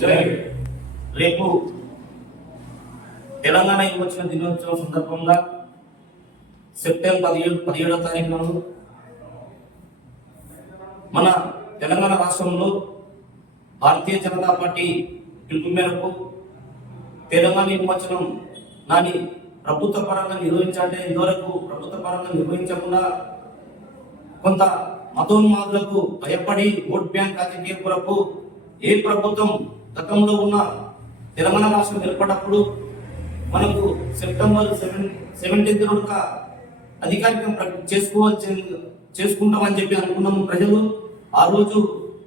జై రేపు తెలంగాణ యువజన దినోత్సవం సందర్భంగా సెప్టెంబర్ పదిహేడు పదిహేడో తారీఖు మన తెలంగాణ రాష్ట్రంలో భారతీయ జనతా పార్టీ పిలుపు మేరకు తెలంగాణ విమోచనం నాని ప్రభుత్వ పరంగా నిర్వహించాలంటే ఇంతవరకు ప్రభుత్వ పరంగా నిర్వహించకుండా కొంత మతోన్మాదులకు భయపడి ఓట్ బ్యాంక్ రాజకీయ కొరకు ఏ ప్రభుత్వం గతంలో ఉన్న తెలంగాణ రాష్ట్రం ఏర్పడినప్పుడు మనకు సెప్టెంబర్ సెవెన్ సెవెంటీన్త్ రోజుక అధికారికంగా చేసుకోవాల్సి చేసుకుంటామని చెప్పి అనుకున్నాము ప్రజలు. ఆ రోజు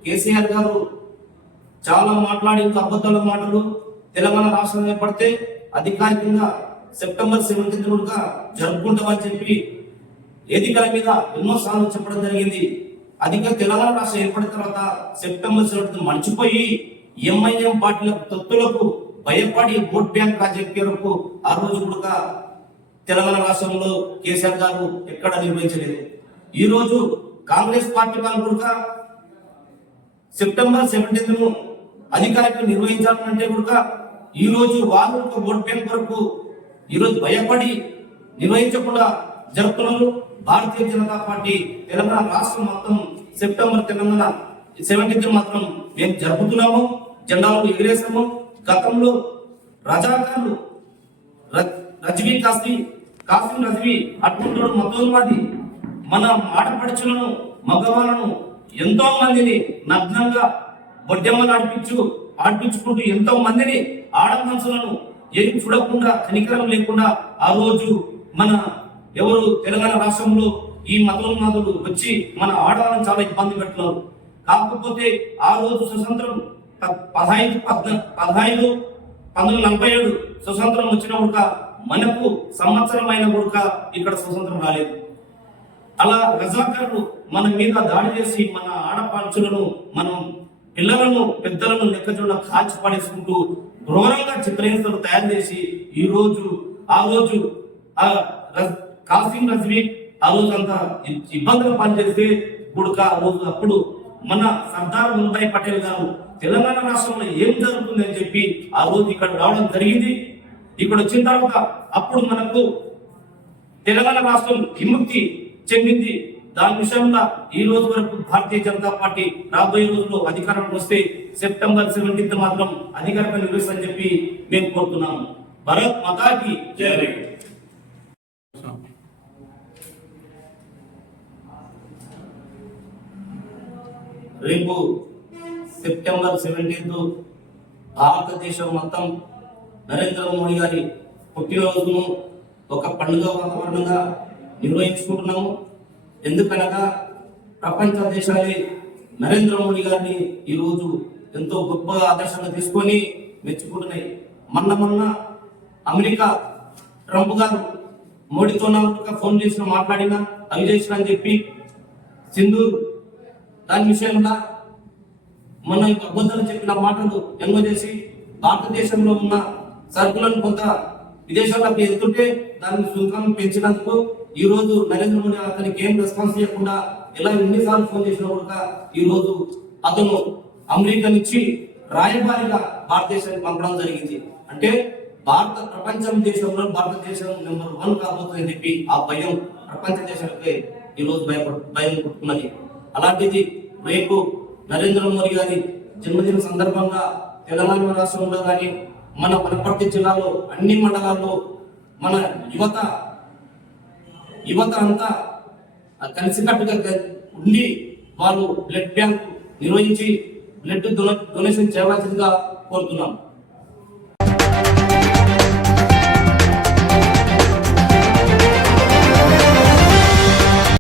కేసీఆర్ గారు చాలా మాట్లాడి అబద్ధాల మాటలు తెలంగాణ రాష్ట్రం ఏర్పడితే అధికారికంగా సెప్టెంబర్ సెవెంటీన్త్ రోజుక జరుపుకుంటామని చెప్పి వేదికల మీద ఎన్నో సార్లు చెప్పడం జరిగింది. అధిక తెలంగాణ రాష్ట్రం ఏర్పడిన తర్వాత సెప్టెంబర్ సెవెంటీన్త్ మర్చిపోయి ఎంఐఎం పార్టీల తొత్తులకు భయపడి ఓట్ బ్యాంక్ రాజకీయాలకు ఆ రోజు కూడా తెలంగాణ రాష్ట్రంలో కేసీఆర్ గారు ఎక్కడ నిర్వహించలేదు. ఈ రోజు కాంగ్రెస్ పార్టీ వాళ్ళు కూడా సెప్టెంబర్ సెవెంటీన్త్ను అధికారికంగా నిర్వహించాలంటే కూడా ఈ రోజు వాళ్ళు ఒక ఓట్ బ్యాంక్ వరకు ఈరోజు భయపడి నిర్వహించకుండా జరుపుతున్నారు. భారతీయ జనతా పార్టీ తెలంగాణ రాష్ట్రం మొత్తం సెప్టెంబర్ తెలంగాణ సెవెంటీన్త్ మాత్రం మేము జరుపుతున్నాము. జెండాలను ఎగిరేసాము గతంలో రజాకారులు రజవీ కాస్మి కాసిం రజవీ అటువంటి మతోన్మాది. మన ఆడపడుచులను మగవాళ్ళను ఎంతో మందిని నగ్నంగా బొడ్డెమ్మలు ఆడిపించు ఆడిపించుకుంటూ ఎంతో మందిని ఆడపంచులను ఏం చూడకుండా కనికరం లేకుండా ఆ రోజు మన ఎవరు తెలంగాణ రాష్ట్రంలో ఈ మతోన్మాదులు వచ్చి మన ఆడవాళ్ళని చాలా ఇబ్బంది పెడుతున్నారు. కాకపోతే ఆ రోజు స్వతంత్రం పదహైదు పద్న పదహైదు పంతొమ్మిది నలభై ఏడు స్వతంత్రం వచ్చిన కొడుక మనకు సంవత్సరం అయిన ఇక్కడ స్వతంత్రం రాలేదు. అలా రజాకర్లు మన మీద దాడి చేసి మన ఆడపడుచులను మనం పిల్లలను పెద్దలను లెక్కచూడ కాల్చి పడేసుకుంటూ ఘోరంగా చిత్రహింసలు తయారు చేసి ఈ రోజు ఆ రోజు ఆ కాసిం రజ్వి ఆ రోజు అంతా ఇబ్బందులు పనిచేస్తే గుడక ఆ రోజు అప్పుడు మన సర్దార్ వల్లభాయ్ పటేల్ గారు తెలంగాణ రాష్ట్రంలో ఏం జరుగుతుంది అని చెప్పి ఆ రోజు ఇక్కడ రావడం జరిగింది. ఇక్కడ వచ్చిన తర్వాత అప్పుడు మనకు తెలంగాణ రాష్ట్రం విముక్తి చెందింది. దాని విషయంలో ఈ రోజు వరకు భారతీయ జనతా పార్టీ రాబోయే రోజుల్లో అధికారంలో వస్తే సెప్టెంబర్ సెవెంటీన్త్ మాత్రం అధికారంగా నిర్వహిస్తని చెప్పి మేము కోరుతున్నాము. భరత్ మతాకి జయ రేపు సెప్టెంబర్ సెవెంటీన్త్ భారతదేశం మొత్తం నరేంద్ర మోడీ గారి పుట్టినరోజును ఒక పండుగ వాతావరణంగా నిర్వహించుకుంటున్నాము. ఎందుకనగా ప్రపంచ దేశాలే నరేంద్ర మోడీ గారిని ఈరోజు ఎంతో గొప్ప ఆదర్శంగా తీసుకొని మెచ్చుకుంటున్నాయి. మొన్న మొన్న అమెరికా ట్రంప్ గారు మోడీతో నాకు ఫోన్ చేసిన మాట్లాడినా అవి చేసిన అని చెప్పి సింధు దాని విషయంలో మన యొక్క అబద్ధాలు చెప్పిన మాటలు ఎన్నో చేసి భారతదేశంలో ఉన్న సరుకులను కొంత విదేశాలకు ఎదుగుతుంటే దానికి సుంకం పెంచినందుకు ఈ రోజు నరేంద్ర మోడీ అతనికి ఏం రెస్పాన్స్ చేయకుండా ఇలా ఎన్నిసార్లు ఫోన్ చేసిన కూడా ఈ రోజు అతను అమెరికా నుంచి రాయబారిగా భారతదేశానికి పంపడం జరిగింది. అంటే భారత ప్రపంచం దేశంలో భారతదేశం నెంబర్ వన్ కాబోతుందని చెప్పి ఆ భయం ప్రపంచ దేశాలకే ఈ రోజు భయపడు భయం పుట్టుకున్నది. అలాంటిది రేపు నరేంద్ర మోడీ గారి జన్మదిన సందర్భంగా తెలంగాణ రాష్ట్రంలో కానీ మన వనపర్తి జిల్లాలో అన్ని మండలాల్లో మన యువత యువత అంతా కలిసికట్టుగా ఉండి వాళ్ళు బ్లడ్ బ్యాంక్ నిర్వహించి బ్లడ్ డొనేషన్ చేయవలసిందిగా కోరుతున్నాం.